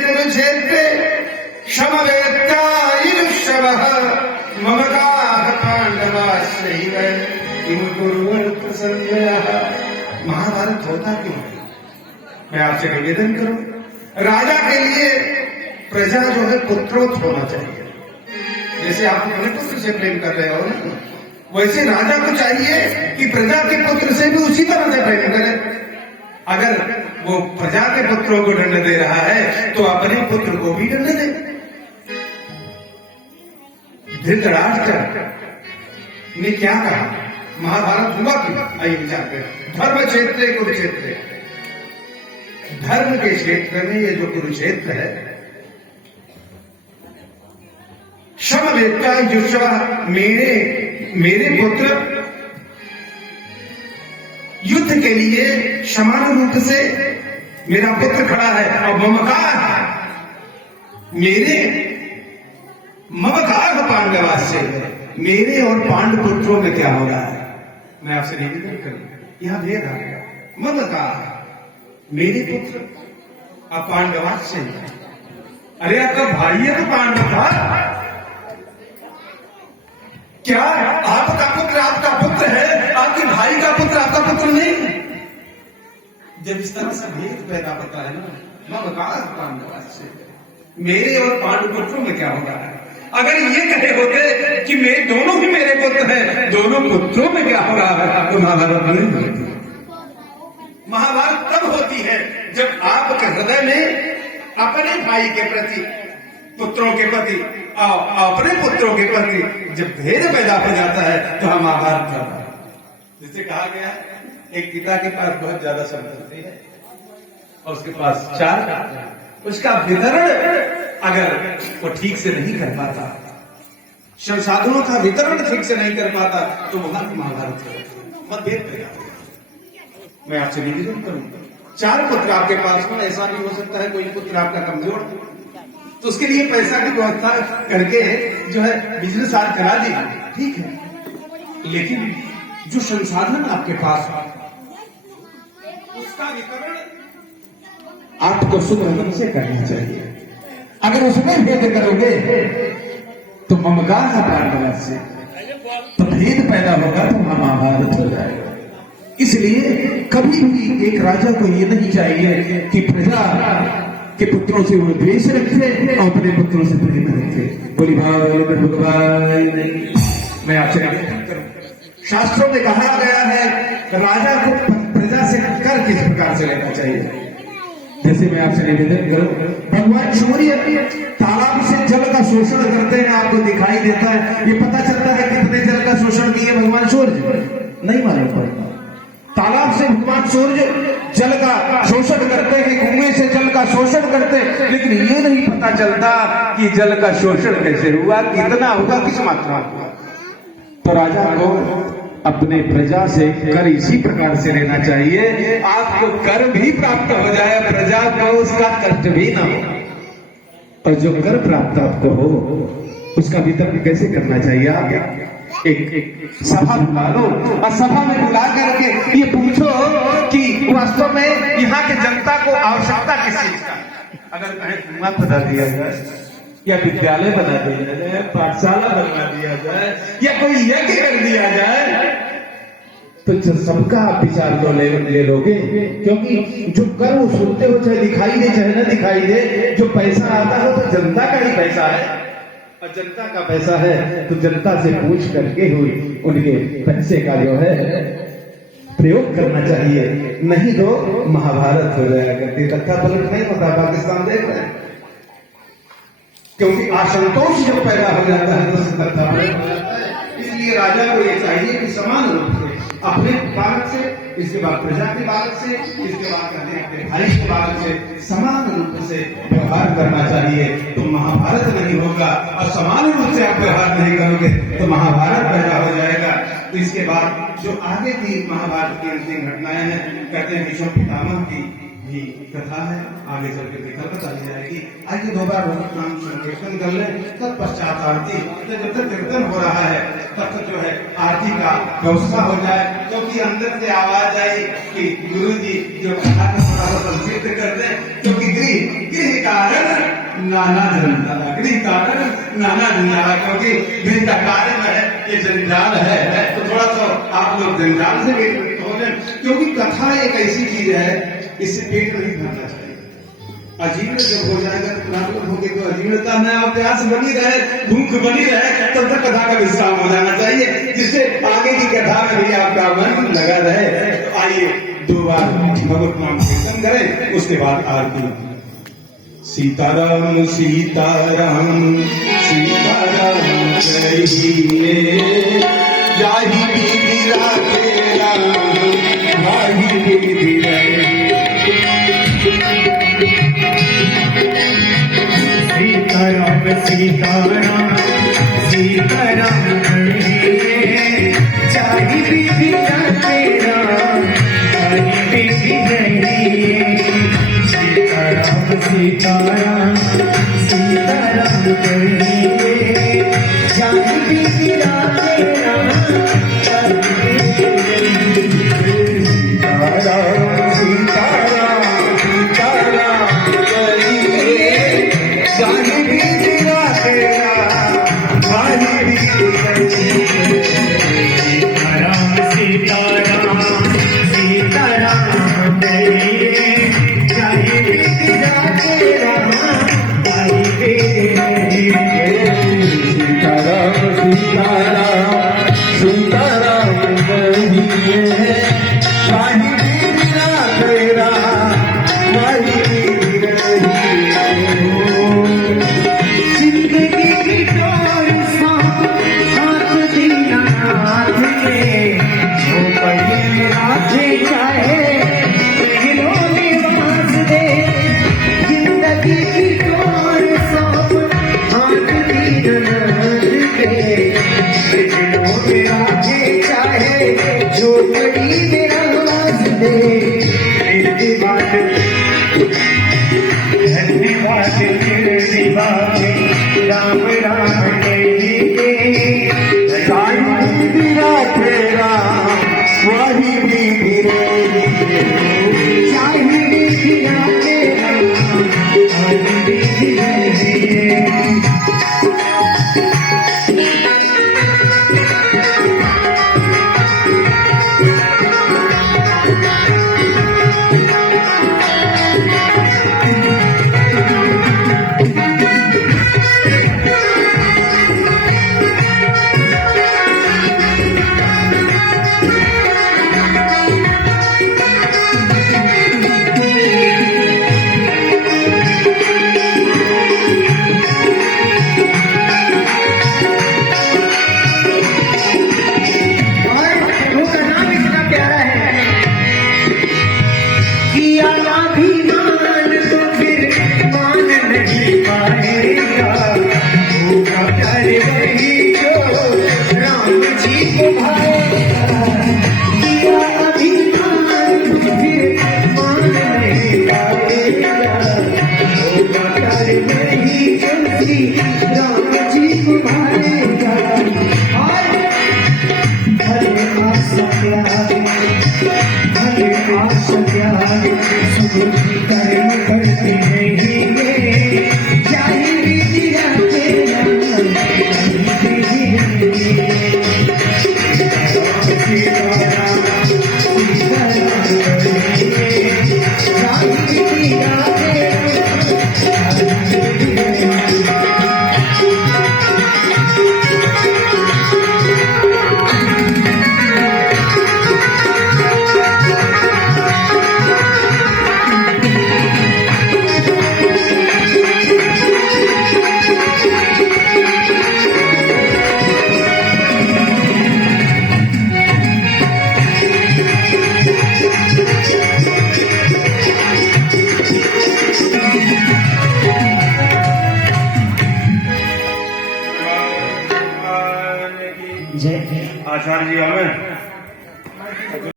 कुरुक्षेत्रे समवेत्तायुष्यवः ममकाः पांडवाश्चैव किम कुर्वन्त संजयः। महाभारत होता क्यों है? मैं आपसे निवेदन करूं, राजा के लिए प्रजा जो है पुत्रोत होना चाहिए। जैसे आप अपने पुत्र से प्रेम कर रहे हो ना, वैसे राजा को चाहिए कि प्रजा के पुत्र से भी उसी तरह से प्रेम करे। अगर वो प्रजा के पुत्रों को दंड दे रहा है तो अपने पुत्र को भी दंड दे। धृतराष्ट्र ने क्या कहा? महाभारत हुआ क्यों? आइए विचार करें। धर्म क्षेत्र कुरुक्षेत्र, धर्म के क्षेत्र में ये जो कुरुक्षेत्र है, समवेत्ता युष्वा, मेरे पुत्र युद्ध के लिए समान रूप से मेरा पुत्र खड़ा है। और ममकार, मेरे ममकार पांडवा से, मेरे और पांडव पुत्रों में क्या हो रहा है? मैं आपसे निवेदन करूं, यहां भेद आ गया। ममकार, मेरे पुत्र अब पांडवा से। अरे आपका भाई है तो पांडव था क्या? आपका पुत्र आपका पुत्र है, आपके भाई का पुत्र आपका पुत्र नहीं। जब इस तरह से भेद पैदा होता है ना, ममकार पांडवा से, मेरे और पांडव पुत्रों में क्या हो रहा है? अगर ये कहे होते कि मैं दोनों ही मेरे पुत्र हैं, दोनों पुत्रों में क्या हो रहा है, तो महाभारत नहीं होती। महाभारत तब होती है जब आपके हृदय में अपने भाई के प्रति, पुत्रों के प्रति, अपने पुत्रों के प्रति जब भेद पैदा हो जाता है तो हम महाभारत करते हैं। जिसे कहा गया है, एक पिता के पास बहुत ज्यादा संपत्ति है और उसके पास 4 पुत्र हैं, उसका वितरण अगर वो ठीक से नहीं कर पाता, संसाधनों का वितरण ठीक से नहीं कर पाता, तो वहां महाभारत मतभेद पैदा होगा। मैं आपसे निवेदन करूंगा, 4 पुत्र आपके पास हो, ऐसा भी हो सकता है कोई पुत्र आपका कमजोर, तो उसके लिए पैसा की व्यवस्था करके जो है बिजनेस आज करा दी, ठीक है। लेकिन जो संसाधन आपके पास है उसका वितरण आपको सुगम से करना चाहिए। अगर उसमें भेद करोगे तो ममकार पांडवा से तो भेद पैदा होगा, तो महाभारत हो जाएगा। इसलिए कभी भी एक राजा को ये नहीं चाहिए कि प्रजा के पुत्रों से वो द्वेष रखे और अपने पुत्रों से प्रेम रखे। बोली भगवान, मैं आपसे शास्त्रों में कहा गया है राजा को प्रजा से कर किस प्रकार से लेना चाहिए। जैसे मैं आपसे निवेदन करूं, भगवान सूर्य तालाब से जल का शोषण करते हैं, आपको दिखाई देता है, ये पता चलता है कितने जल का शोषण किए भगवान सूर्य, नहीं मालूम पड़ता। तालाब से भगवान सूर्य जल का शोषण करते हैं, कुएं से जल का शोषण करते हैं, लेकिन ये नहीं पता चलता कि जल का शोषण कैसे हुआ, कितना हुआ, किस मात्रा हुआ। तो राजा को अपने प्रजा से कर इसी प्रकार से लेना चाहिए, आपको कर भी प्राप्त हो जाए, प्रजा को उसका कष्ट भी ना हो। और जो कर प्राप्त आपको हो उसका वितरण कैसे करना चाहिए? आप एक सभा बुला लो और सभा में बुला करके ये पूछो कि वास्तव में यहाँ के जनता को आवश्यकता किस चीज का? अगर कहीं कुआं बना दिया जाए या विद्यालय बना दिया जाए, पाठशाला बना दिया जाए या कोई यज्ञ कर दिया जाए, तो सबका विचार तो ले लोगे, क्योंकि जो कर वो सुनते हो चाहे दिखाई दे चाहे न दिखाई दे, जो पैसा आता है तो जनता का ही पैसा है, और जनता का पैसा है तो जनता से पूछ करके हुई उनके पैसे का जो है प्रयोग करना चाहिए। नहीं तो महाभारत हो जाएगा करती, तत्था पलट नहीं होता। पाकिस्तान देख रहे हैं, क्योंकि असंतोष जब पैदा हो जाता है तो तत्था पलट हो जाता है। इसलिए राजा को यह चाहिए कि समान रूप से अपने बालक से, इसके बाद प्रजा के बालक से, इसके बाद कहते हैं अपने भाई के बालक से समान रूप से व्यवहार करना चाहिए, तो महाभारत नहीं होगा। और समान रूप से आप व्यवहार नहीं करोगे तो महाभारत पैदा हो जाएगा। तो इसके बाद जो आगे की महाभारत की अंतिम घटनाएं हैं, कहते हैं भीष्म पितामह की भी कथा है, आगे चल के देखा बताई जाएगी। आइए 2 बार भगवत नाम संकीर्तन कर ले, तत्पश्चात आरती। जब तक कीर्तन हो रहा है तब तक जो है आरती का व्यवस्था हो जाए, क्योंकि अंदर से आवाज आई कि गुरु जी जो कथा फसल सिद्ध कर दे, क्योंकि गृह कारण नाना जंजाला, गृह कारण नाना जंजाला, क्योंकि गृह का कार्य में है ये जंजाल है, तो थोड़ा सा आप लोग जंजाल से भी हो जाए, क्योंकि कथा एक ऐसी चीज है, इससे पेट नहीं भरना चाहिए। अजीर्ण जब हो जाएगा तो प्राकृत होगी, तो अजीर्णता में और प्यास बनी रहे, भूख बनी रहे, तब तक कथा का विश्राम हो जाना चाहिए, जिससे आगे की कथा में भी आपका मन लगा रहे। तो आइए 2 बार भगवत नाम कीर्तन करें, उसके बाद आरती। सीताराम सीताराम सीताराम कहिए, जाहि विधि राखे राम, माहि विधि रहे। सीताराम सीताराम सीताराम कहिए, जाहि विधि राखे राम, माहि विधि रहिए। सीताराम सीताराम सीताराम कहिए, जाहि विधि राखे राम, माहि विधि रहिए। सीताराम सीताराम सीताराम कहिए, जाहि विधि राखे राम, माहि विधि रहिए। सीताराम सीताराम सीताराम कहिए, जाहि विधि राखे राम, माहि विधि रहिए। सीताराम सीताराम सीताराम कहिए, जाहि विधि राखे राम, माहि विधि रहिए। जिंदगी की डोर सांप हाथ दीना हाथ में, झोपड़ी में राधे चाहे दिलों में बांस दे। जिंदगी की डोर सांप हाथ दीना हाथ में, दिलों में राधे चाहे झोपड़ी में बांस दे। धन्यवाद धन्यवाद राम राम कहिए, जाहि विधि राखे राम, माहि विधि रहिए। जाहि विधि राखे राम, माहि विधि रहिए। आचार्य जी हमें